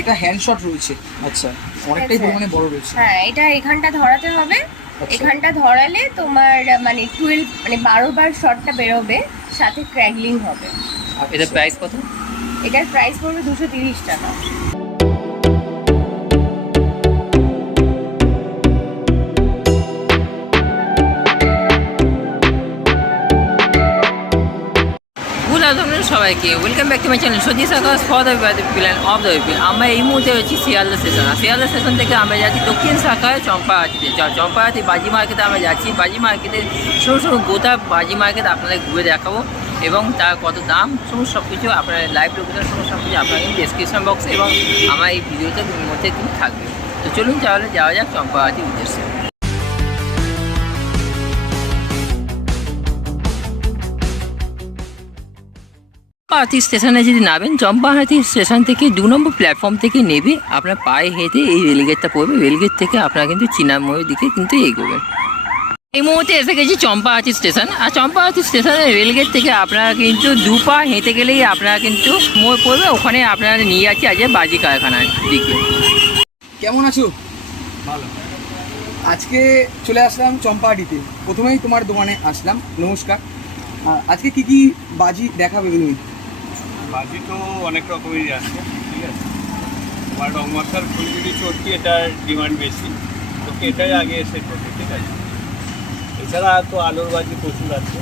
এটা হ্যান্ডশট রয়েছে। আচ্ছা অনেকটাই আচ্ছা। পরিমাণে বড় রয়েছে। হ্যাঁ এটা এখানটা ধরাতে হবে। আচ্ছা। এখানটা ধরালে তোমার মানে টুয়েলভ মানে বারো বার শটটা বেরোবে সাথে ক্র্যাগলিং হবে। এটা প্রাইস কত? এটার প্রাইস পড়বে দুশো তিরিশ টাকা। সবাইকে welcome back to my channel Satish Akash for the plan of the people আমরা এই মুহূর্তে হচ্ছি শিয়ালদা স্টেশন আর শিয়ালদা স্টেশন থেকে আমরা যাচ্ছি দক্ষিণ শাখায় চম্পাহাটিতে। চম্পাহাটি বাজি মার্কেটে আমরা যাচ্ছি। বাজি মার্কেটে সরু সরু গোটা বাজি মার্কেট আপনাদের ঘুরে দেখাবো এবং তার কত দাম, সমস্ত সব কিছু আপনার লাইভ লোকেশন সমস্ত সব কিছু আপনার ডিসক্রিপশন বক্সে এবং আমার এই ভিডিওতে মধ্যে কিন্তু থাকবে। তো চলুন তাহলে যাওয়া যাক চম্পাহাটির উদ্দেশ্যে। চম্পাহাটি স্টেশনে যদি নামেন চম্পাহাটি স্টেশন থেকে দু নম্বর প্ল্যাটফর্ম থেকে নেবে। আপনার পায়ে হেঁটে এই রেলগেটটা পড়বে। রেলগেট থেকে আপনারা কিন্তু চিনাময়ের দিকে কিন্তু এগোবেন। এই মুহূর্তে এসে গেছি চম্পাহাটি স্টেশন। আর চম্পাহাটি স্টেশনের রেলগেট থেকে আপনারা কিন্তু দু পা হেঁটে গেলেই আপনারা কিন্তু মোড় পড়বে। ওখানে আপনারা নিয়ে যাচ্ছি আজকে বাজি কারখানার দিকে। কেমন আছো? ভালো। আজকে চলে আসলাম চম্পাহাটিতে। প্রথমেই তোমার দোকানে আসলাম। নমস্কার। আজকে কি কি বাজি দেখাবে তুমি বাজি তো অনেক রকমেরই আছে ঠিক আছে? আর তোমার রংমশার ফুলগুলি চটকি এটার ডিমান্ড বেশি তোকে এটাই আগে এসে করবে ঠিক আছে? এছাড়া তো আলুর বাজি প্রচুর আছে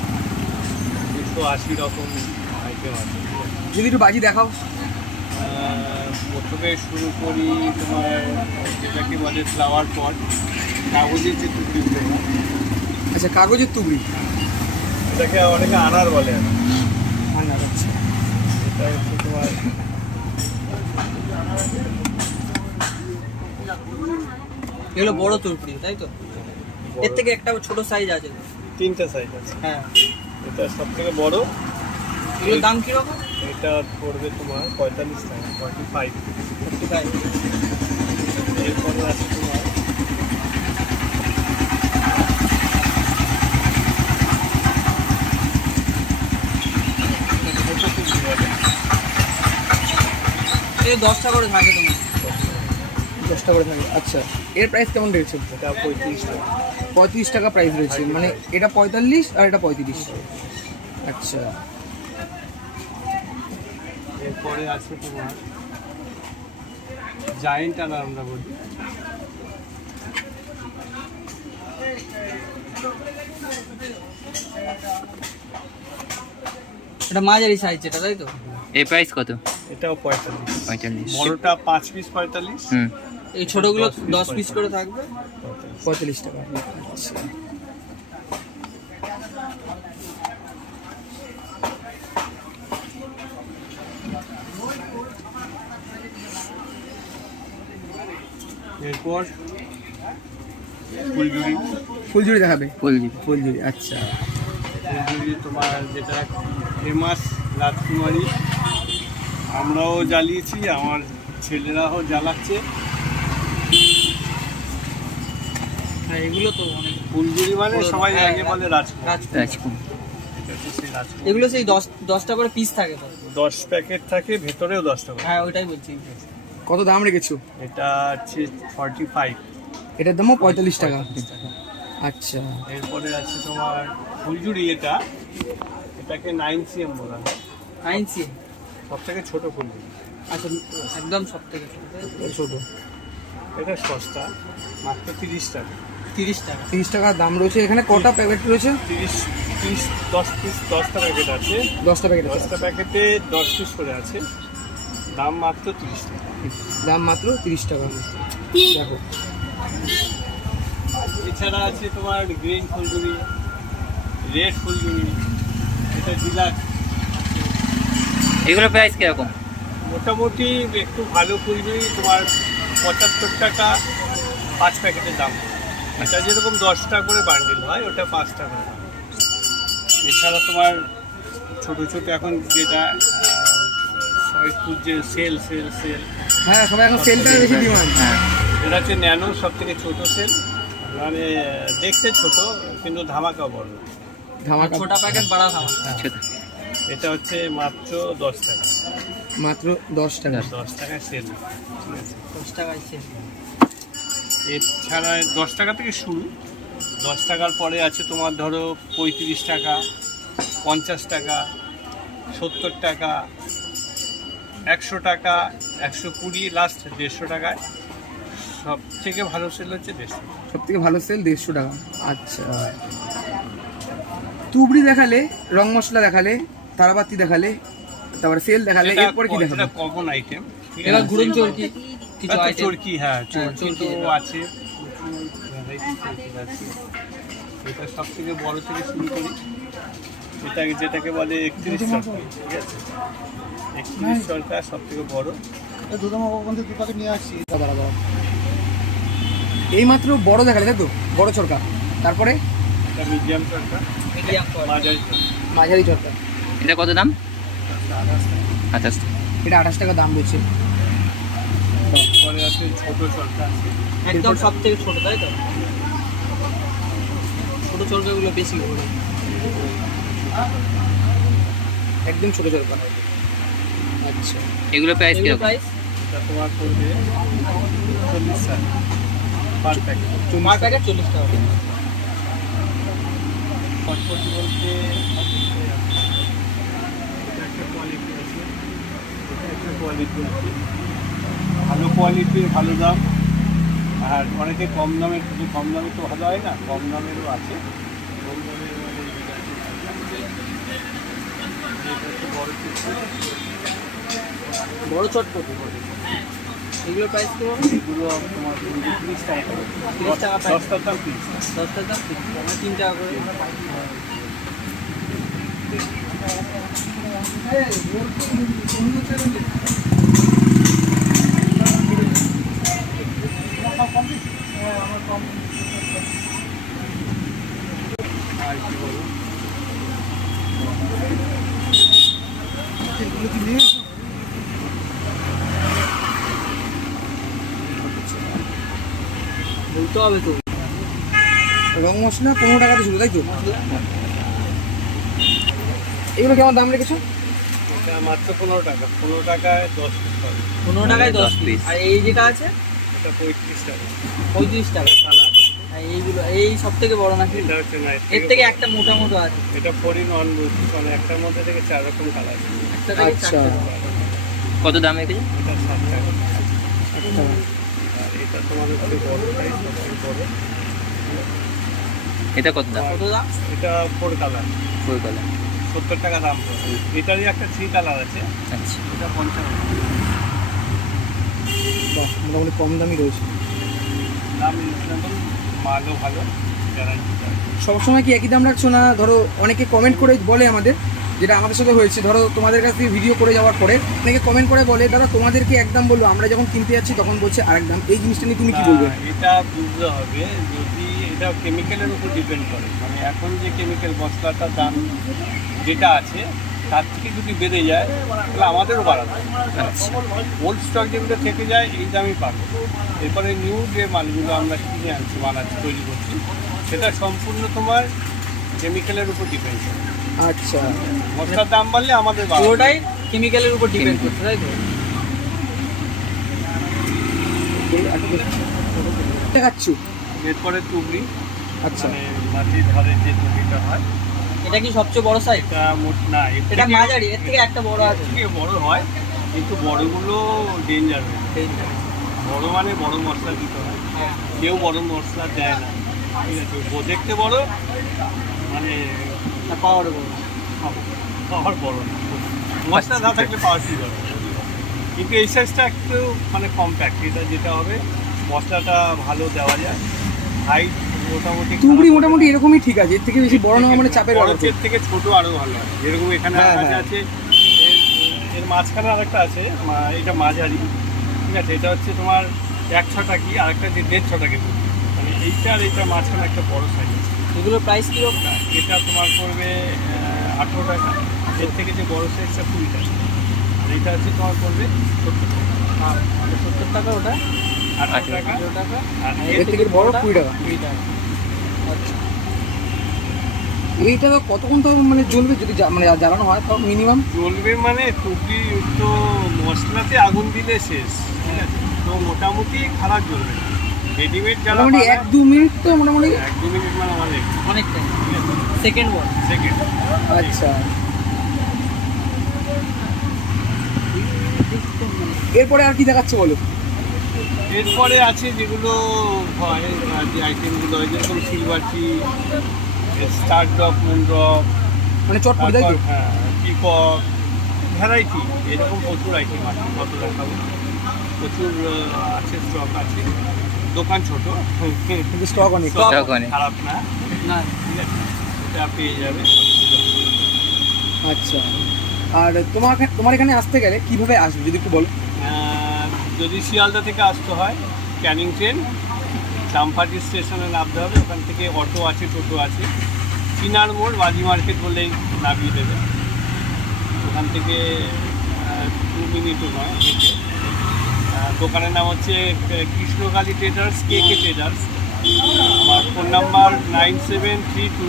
দুশো আশি রকম আইটেম আছে যদি একটু বাজি দেখাও। প্রথমে শুরু করি তোমার যেটাকে বলে ফ্লাওয়ার পট কাগজের যে টুকরিগুলো। আচ্ছা কাগজের তুবড়ি এটাকে অনেকে আনার বলে। আর এটা হচ্ছে তোমার এগুলো বড় তুরপুরি তাই তো? এর থেকে একটা ছোট সাইজ আছে। তিনটে সাইজ আছে। হ্যাঁ। এটা সব থেকে বড়। এগুলোর দাম কীরকম? এটা পড়বে তোমার পঁয়তাল্লিশ টাকা ফর্টি ফাইভ ফিফটি ফাইভ এরপরে আছে তোমার এই দশটা করে থাকে তোমার। দশটা করে থাকে আচ্ছা। এর প্রাইস কেমন রয়েছে? এটা পঁয়ত্রিশ টাকা। পঁয়ত্রিশ টাকা প্রাইস রয়েছে মানে এটা পঁয়তাল্লিশ আর এটা পঁয়ত্রিশ। আচ্ছা। এরপরে আছে তোমার জায়েন্ট আনার আমরা বলি। এটা মাঝারি সাইজ এটা তাই তো? এই প্রাইস কত? এটাও পঁয়তাল্লিশ। পঁয়তাল্লিশ। বড়টা পাঁচ পিস পঁয়তাল্লিশ। হুম। এই ছোটগুলো দশ piece দশ পিস করে থাকবে? পঁয়তাল্লিশ। পঁয়তাল্লিশ টাকা। এরপর ফুলঝুরি। ফুলঝুরি দেখাবে? ফুল দিবি ফুলঝুরি আচ্ছা। ফুলঝুরি তোমার যেটা ফেমাস রাজকুমারী আমরাও জ্বালিয়েছি আমার ছেলেরাও জ্বালাচ্ছে। হ্যাঁ এগুলো তো অনেক ফুলঝুরি মানে সবাই হ্যাঁ, আগে বলে রাজকুমার। এগুলো সেই দশ দশটা করে পিস থাকে দশ প্যাকেট থাকে ভেতরেও দশ টাকা হ্যাঁ ওইটাই বলছি। কত দাম রেখেছো? এটা হচ্ছে ফর্টি ফাইভ এটার দামও পঁয়তাল্লিশ টাকা। আচ্ছা। এরপরে আছে তোমার ফুলঝুরি এটা। এটাকে নাইন সিএম বলা হয়। নাইন সি সব থেকে ছোটো ফুলঝুরি আচ্ছা একদম সব থেকে ছোট। এটা সস্তা মাত্র তিরিশ টাকা। তিরিশ টাকা। তিরিশ টাকা দাম রয়েছে। এখানে কটা প্যাকেট রয়েছে? তিরিশ তিরিশ দশ পিস দশটা প্যাকেট আছে। দশটা প্যাকেট দশটা প্যাকেটে দশ পিস করে আছে। দাম মাত্র তিরিশ টাকা। দাম মাত্র তিরিশ টাকা। দেখো। এছাড়া আছে তোমার গ্রিন ফুলঝুরি রেড ফুলঝুরি এটা ডিলাক্স এগুলো প্রাইস কীরকম? মোটামুটি একটু ভালো ফুলঝুরি তোমার পঁচাত্তর টাকা পাঁচ প্যাকেটের দাম। এটা যেরকম দশটা করে বান্ডিল হয় ওটা পাঁচটা করে এছাড়া তোমার ছোট ছোট এখন যেটা একটু যে সেল সেল সেল হ্যাঁ সবাই এখন সেলটার বেশি ডিমান্ড হ্যাঁ। এটা হচ্ছে ন্যানো সব থেকে ছোটো সেল মানে দেখতে ছোট কিন্তু ধামাকা বড়। ধামাকা। ছোটা প্যাকেট বাড়া খাওয়া ছোট। এটা হচ্ছে মাত্র দশ টাকা। মাত্র দশ টাকা। দশ টাকায় সেল ঠিক আছে? দশ টাকায় সেল এছাড়া দশ টাকা থেকে শুরু। দশ টাকার পরে আছে তোমার ধরো পঁয়ত্রিশ টাকা পঞ্চাশ টাকা সত্তর টাকা একশো টাকা একশো কুড়ি লাস্ট দেড়শো টাকায়। সব থেকে ভালো সেল হচ্ছে দেড়শো সব থেকে ভালো সেল দেড়শো টাকা। আচ্ছা। তুবড়ি দেখালে রং মশলা দেখালে তারাবাতি দেখালে তারপরে সেল দেখালে এরপরে কি দেখালে কমন আইটেম এবার ঘুরুন চরকি কিছু আইটেম চরকি হ্যাঁ চরকি চরকি তো আছে। চরকি। এটা সব থেকে বড় থেকে শুরু করি। এটা যেটাকে বলে একত্রিশ সরকার ঠিক আছে? একত্রিশ সরকার সব থেকে বড়। দাঁড়া, দাঁড়া। এই মাত্র বড় দেখালে তাই তো? বড় চরকা। তারপরে? মিডিয়াম মিডিয়াম মাঝারি সরকার মাঝারি চরকা। এটা কত দাম? আঠাশ টাকা। আঠাশ এটা আঠাশ টাকা দাম সরকার একদম সব থেকে ছোট তাই তো? ছোট চরকাগুলো বেশি বড়। একদম ছোট চরকা। আচ্ছা। এগুলো প্রাইস তোমার পড়বে চল্লিশ টাকা পার প্যাকেট পার প্যাকেট চল্লিশ টাকা। বলতে এটা একটা কোয়ালিটি আছে এটা একটা কোয়ালিটি আছে। ভালো কোয়ালিটির ভালো দাম। আর অনেকে কম দামের শুধু কম দামে তো ভালো হয় না কম দামেরও আছে। কম দামের মানে বড় চটপটি এগুলো প্রাইস কেমন এগুলো তোমার তিরিশ টাকা। 30 টাকা পাই। দশটার দাম তিরিশ টাকা। দশটার দাম তিরিশ টাকা মানে তিন টাকা করে। বলতে হবে তো। রং মশলা পনেরো টাকাতে শুরু তাই তো? এগুলো কেমন দাম রেখেছো? এটা মাত্র পনেরো টাকা। পনেরো টাকায় দশ পিস পাবে। পনেরো টাকায় দশ পিস আর এই যেটা আছে? এটা পঁয়ত্রিশ টাকা। পঁয়ত্রিশ টাকা আর এইগুলো এই সব থেকে বড় নাকি? এটা হচ্ছে না এর থেকে একটা মোটা মোটা আছে। এটা বুঝছি মানে একটার মধ্যে থেকে চার রকম কালার একটা থেকে আচ্ছা। কত দাম রেখেছে? এটা সাত টাকা। আচ্ছা। আর এটা তোমার হচ্ছে বড় সাইজ সবথেকে বড়। এটা কত দাম? কত দাম? এটা ফোর কালার ফুল কালার সত্তর টাকা দাম পড়বে এটারই একটা থ্রি কালার আছে। আচ্ছা। এটা বাহ মোটামুটি কম দামই রয়েছে। দাম মালও ভালো গ্যারান্টি সবসময় কি একই দাম রাখছো না ধরো অনেকে কমেন্ট করে বলে আমাদের যেটা আমাদের সাথে হয়েছে ধরো তোমাদের কাছ থেকে ভিডিও করে যাওয়ার পরে অনেকে কমেন্ট করে বলে দাদা তোমাদেরকে একদম বলল আমরা যখন কিনতে যাচ্ছি তখন বলছে আরেক দাম। এই জিনিসটা নিয়ে তুমি কি বলবে? না, এটা বুঝতে হবে যদি এটা কেমিক্যালের উপর ডিপেন্ড করে। মানে এখন যে কেমিক্যাল মশলাটার দাম যেটা আছে তার থেকে যদি বেড়ে যায় তাহলে আমাদেরও বাড়াতে ওল্ড স্টক যেগুলো থেকে যায় এই দামই পাবে। এরপরে নিউ যে মালগুলো আমরা কিনে আনছি বানাচ্ছি তৈরি করছি সেটা সম্পূর্ণ তোমার কেমিক্যালের উপর ডিপেন্ড করে। আচ্ছা। মশলার দাম বাড়লে আমাদের পুরোটাই কেমিক্যালের উপর ডিপেন্ড করছে তাই তো? দেখাচ্ছ। এরপরে তুবড়ি আচ্ছা। মানে মাটির ঘরের যে তুবড়িটা হয় এটা কি সবচেয়ে বড় সাইজ এটা মোট না এটা মাঝারি এর থেকে একটা বড় আছে। থেকে বড় হয় কিন্তু বড়গুলো ডেঞ্জার বড় মানে বড় মশলা দিতে হয়। হ্যাঁ। কেউ বড় মশলা দেয় না। ঠিক আছে ও দেখতে বড় মানে পাওয়ার বড়। পাওয়ার বড় না। মশলা না থাকলে পাওয়ার কি বড়? কিন্তু এই সাইজটা একটু মানে কম্প্যাক্ট এটা যেটা হবে মশলাটা ভালো দেওয়া যায়। হাইট মোটামুটি তুবড়ি মোটামুটি এরকমই ঠিক আছে এর থেকে বেশি বড় না মানে চাপের বড় থেকে ছোট আরও ভালো হয়। যেরকম এখানে হ্যাঁ, হ্যাঁ। আছে এর এর মাঝখানে আরেকটা আছে এটা মাঝারি ঠিক আছে? এটা হচ্ছে তোমার এক ছটা কি আরেকটা যে দেড় ছটা কি মানে এইটা আর এইটা মাঝখানে একটা বড় সাইজ এগুলোর প্রাইস কীরকম এটা তোমার পড়বে আঠেরো টাকা। এর থেকে যে বড় সাইজটা কুড়ি টাকা। আর এটা হচ্ছে তোমার পড়বে সত্তর টাকা। আর সত্তর টাকা ওটা? আঠেরো টাকা। টাকা। আর এর থেকে বড় কুড়ি টাকা। কুড়ি টাকা। এইটা তো কতক্ষণ তো মানে জ্বলবে যদি মানে জ্বালানো হয় তাও মিনিমাম চলবে মানে টুকরি তো মশলাতে আগুন দিলে শেষ ঠিক আছে? তো মোটামুটি খারাপ জ্বলবে। রেডিমেড জ্বালা মোটামুটি এক দু মিনিট তো মোটামুটি? এক দু মিনিট মানে অনেক। অনেকটাই। সেকেন্ড ওয়ান সেকেন্ড আচ্ছা। এরপরে আর কি দেখাচ্ছে বলো? এরপরে আছে যেগুলো হয় যে আইটেমগুলো হয় যেরকম সিলভারটি স্টার ড্রপ মুন ড্রপ মানে চটপটি তাই তো? হ্যাঁ পিকক ভ্যারাইটি এরকম প্রচুর আইটেম আছে কত দেখাবো। প্রচুর আছে স্টক আছে। দোকান ছোট। কিন্তু স্টক অনেক। খারাপ না। না। ঠিক আছে এটা পেয়ে যাবে। আচ্ছা। আর তোমার তোমার এখানে আসতে গেলে কীভাবে আসবে যদি একটু বলো? যদি শিয়ালদা থেকে আসতে হয় ক্যানিং ট্রেন চাম্পাটি স্টেশনে নামতে হবে ওখান থেকে অটো আছে টোটো আছে। কিনার মোড় বাজি মার্কেট বলেই নামিয়ে দেবে। ওখান থেকে দু মিনিটও নয় দোকানের নাম হচ্ছে Krishnakali traders K K traders. আমার phone number nine seven three two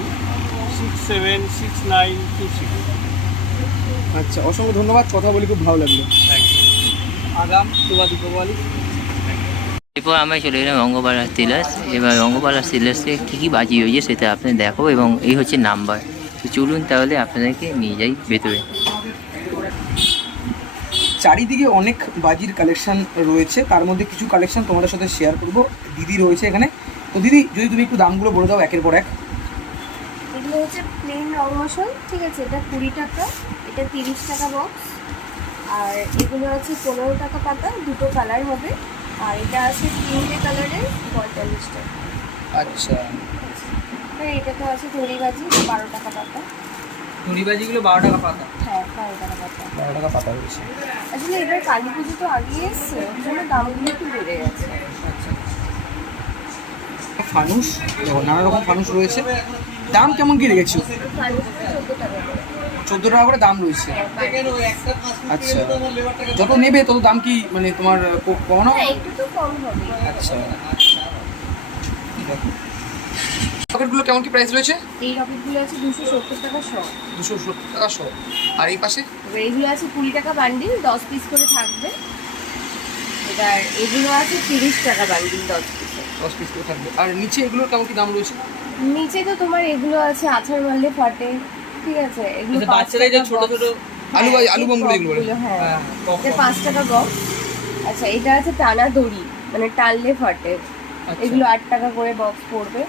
six seven six nine two six. আচ্ছা অসংখ্য ধন্যবাদ কথা বলে খুব ভালো লাগল। Thank you. আগাম শুভ দীপাবলি এরপর আমরা চলে এলাম অঙ্গপাড়া সিলার্স এবার অঙ্গপাড়া সিলার্সে কী কী বাজি হয়েছে সেটা আপনাদের দেখাবো এবং এই হচ্ছে নাম্বার। তো চলুন তাহলে আপনাদেরকে নিয়ে যাই ভেতরে। চারিদিকে অনেক বাজির কালেকশন রয়েছে। তার মধ্যে কিছু কালেকশন তোমাদের সাথে শেয়ার করব। দিদি রয়েছে এখানে। তো দিদি যদি তুমি একটু দামগুলো বলে দাও একের পর এক। এগুলো হচ্ছে প্লেন রং ঠিক আছে? এটা কুড়ি টাকা এটা তিরিশ টাকা বক্স আর এগুলো আছে পনেরো টাকা পাতা দুটো কালার হবে। আর এটা আছে তিনটে কালারের পঁয়তাল্লিশ টাকা আচ্ছা। আর এটা তো আছে দড়িবাজি বারো টাকা পাতা। দড়িবাজিগুলো বারো টাকা পাতা? হ্যাঁ বারো টাকা পাতা। বারো টাকা পাতা আসলে এবার কালী পুজো তো আগে এসছে ওর জন্য দামগুলো একটু বেড়ে গেছে। আচ্ছা ফানুস নানা রকম ফানুস রয়েছে। দাম কেমন কি রেখেছো চোদ্দ টাকা করে দাম রয়েছে। আচ্ছা। যত নেবে তত দাম কি মানে তোমার কমানো আচ্ছা। পকেটগুলো কেমন কি প্রাইস রয়েছে? এই রকেটগুলো আছে দুশো সত্তর টাকা শ। দুশো সত্তর টাকা শো। আর এই পাশে? এবার এগুলো আছে কুড়ি টাকা বান্ডিল দশ পিস করে থাকবে। এবার এগুলো আছে তিরিশ টাকা বান্ডিল দশ পিসে দশ পিস করে থাকবে। আর নিচে এগুলোর কেমন কি দাম রয়েছে? নিচে তো তোমার এগুলো আছে আছাড় মারলে ফাটে। ঠিক আছে এগুলো বাচ্চারা যে ছোট ছোট আলু হ্যাঁ, ভাই- আলু এই বোমগুলো এগুলো হ্যাঁ। হ্যাঁ, এটা পাঁচ টাকা বক্স আচ্ছা এটা আছে টানা দড়ি মানে টানলে ফাটে। আচ্ছা। এগুলো আট টাকা করে বক্স পড়বে।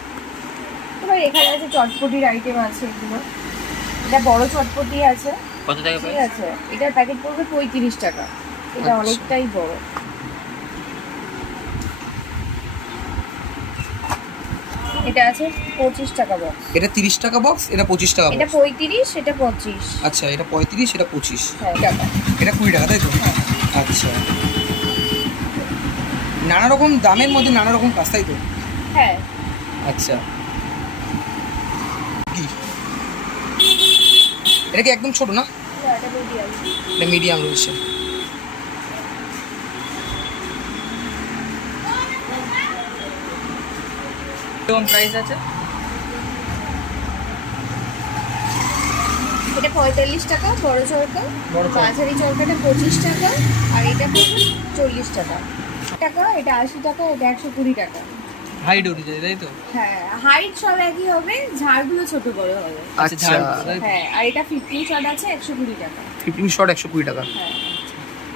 তোমার এখানে আছে চটপটির আইটেম আছে এগুলো। এটা বড় চটপটি আছে। কত টাকা ঠিক আছে এটার প্যাকেট পড়বে পঁয়ত্রিশ টাকা। এটা আচ্ছা। অনেকটাই বড়। এটা আছে পঁচিশ টাকা বক্স এটা তিরিশ টাকা বক্স এটা পঁচিশ টাকা এটা box। পঁয়ত্রিশ এটা পঁচিশ। আচ্ছা এটা পঁয়ত্রিশ এটা পঁচিশ। হ্যাঁ টাকা এটা কুড়ি টাকা তাই তো? আচ্ছা। নানা রকম দামের মধ্যে নানা রকম কাজ তাই তো? হ্যাঁ। আচ্ছা। কি এটা কি একদম ছোট না? না, এটা medium। এটা মিডিয়াম রয়েছে। কেমন প্রাইস আছে। এটা পঁয়তাল্লিশ টাকা বড় চরকা। মাঝারি চরকাটা পঁচিশ টাকা আর এটা পড়বে চল্লিশ টাকা। টাকা এটা আশি টাকা এটা একশো কুড়ি টাকা। হাইট উঠে তাই তো? হ্যাঁ হাইট সব একই হবে ঝাড়গুলো ছোট বড় হবে। আচ্ছা তো? হ্যাঁ আর এটা ফিফটিন শট আছে একশো কুড়ি টাকা। ফিফটিন শর্ট একশো কুড়ি টাকা। হ্যাঁ।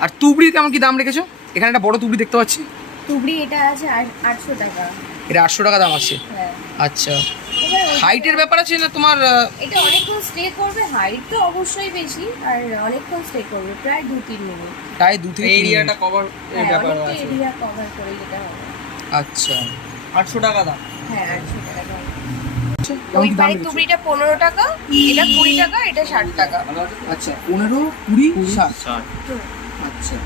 আর তুবড়ির কেমন কি দাম রেখেছো? এখানে একটা বড় তুবড়ি দেখতে পাচ্ছি। তুবড়ি এটা আছে আটশো টাকা। এটা আটশো টাকা দাম আছে। হ্যাঁ। আচ্ছা। হাইটের ব্যাপার আছে না তোমার এটা অনেকক্ষণ স্টে করবে হাইট তো অবশ্যই বেশি আর অনেকক্ষণ স্টে করবে প্রায় দু তিন মিনিট প্রায় দু তিন এরিয়াটা কভার ব্যাপার আছে। এরিয়া কভার করে হবে। আচ্ছা। আটশো টাকা দাম। হ্যাঁ আটশো টাকা দাম। ওই দাম তুবড়িটা পনেরো টাকা এটা কুড়ি টাকা এটা ষাট টাকা। আচ্ছা পনেরো কুড়ি ষাট। আচ্ছা।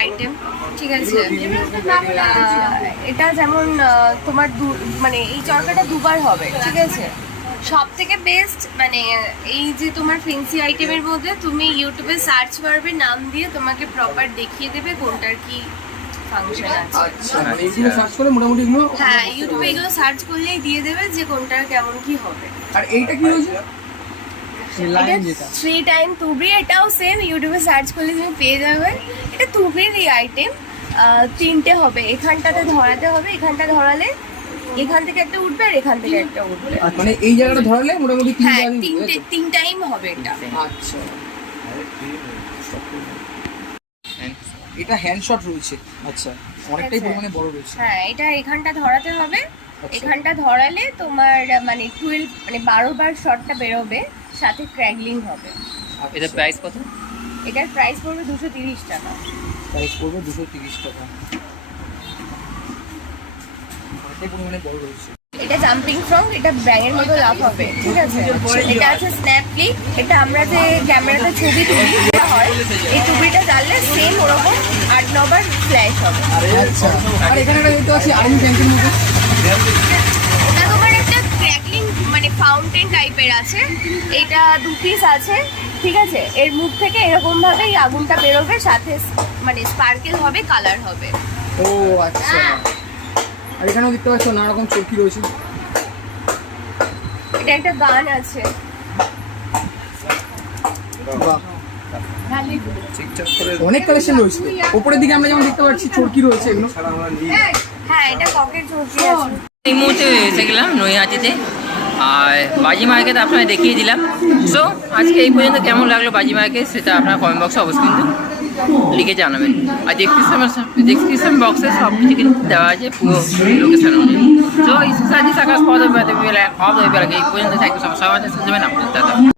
আইটেম ঠিক আছে। এটা যেমন তোমার দু- মানে এই চরকাটা দুবার হবে ঠিক আছে? সব থেকে বেস্ট মানে এই যে তোমার ফেন্সি আইটেমের মধ্যে তুমি ইউটিউবে সার্চ মারবে নাম দিয়ে তোমাকে প্রপার দেখিয়ে দেবে কোনটার কি ফাংশন আছে। আচ্ছা মানে হ্যাঁ ইউটিউবে এগুলো সার্চ করলেই দিয়ে দেবে যে কোনটার কেমন কি হবে। আর এইটা কি হয়েছে? থ্রি টাইম তুবড়ি এটাও সেম ইউটিউবে সার্চ করলে তুমি পেয়ে যাবে। এটা তুবড়িরই আইটেম তিনটে হবে। এখানটাতে ধরাতে হবে এখানটা ধরালে এখান থেকে একটা উঠবে আর এখান থেকে একটা উঠবে। মানে এই জায়গাটা ধরালে মোটামুটি তিন হ্যাঁ তিনটে তিন টাইম হবে এটা। আচ্ছা। এটা হ্যান্ড শট রয়েছে। আচ্ছা অনেকটাই আচ্ছা। পরিমাণে বড় রয়েছে। হ্যাঁ এটা এখানটা ধরাতে হবে। এখানটা ধরালে তোমার মানে টুয়েলভ মানে বারো বার শটটা বেরোবে। সাথে ক্র্যাগলিং হবে। এটা প্রাইস কত? এটার প্রাইস পড়বে দুশো তিরিশ টাকা। প্রাইস পড়বে দুশো তিরিশ টাকা। পরিমাণে বড় রয়েছে এটা জাম্পিং ফ্রম এটা ব্যাঙের মতো লাভ হবে ঠিক আছে? এটা আছে স্ন্যাপ ক্লিক এটা আমরা যে ক্যামেরাতে ছবি তুলি হয়। এই টুপিটা জানলে সেম ওরকম আট নবার ফ্ল্যাশ হবে। আচ্ছা। আর এখানে একটা দেখতে পাচ্ছি আর্মি ট্যাঙ্কের মধ্যে এটা তোমার একটা ক্র্যাকলিং মানে ফাউন্টেন টাইপের আছে। এটা দু পিস আছে ঠিক আছে? এর মুখ থেকে এরকম ভাবে এই আগুনটা বেরোবে সাথে মানে স্পার্কেল হবে কালার হবে। ও আচ্ছা। আর এখানেও দেখতে পাচ্ছ নানা রকম চরকি রয়েছে। এটা একটা গান আছে। বাহ। অনেক কালেকশন রয়েছে। ওপরের দিকে আমরা যেমন দেখতে পাচ্ছি চরকি রয়েছে এগুলো। হ্যাঁ এটা চৌকি আছে। এই মুহূর্তে এসে গেলাম নৈহাটিতে। আর বাজি মার্কেট আপনারা দেখিয়ে দিলাম সো আজকে এই পর্যন্ত কেমন লাগল বাজি মার্কেট সেটা আপনারা কমেন্ট বক্সে অবশ্যই কিন্তু লিখে জানাবেন আর ডেসক্রিপশন ডেসক্রিপশন বক্সে সব কিছু কিন্তু দেওয়া আছে পুরো লোকেশন অনুযায়ী সো এই সাজি সাকাস পদ অফ এই পর্যন্ত থাকবে সব সবার সাথে যাবেন আপনার দাদা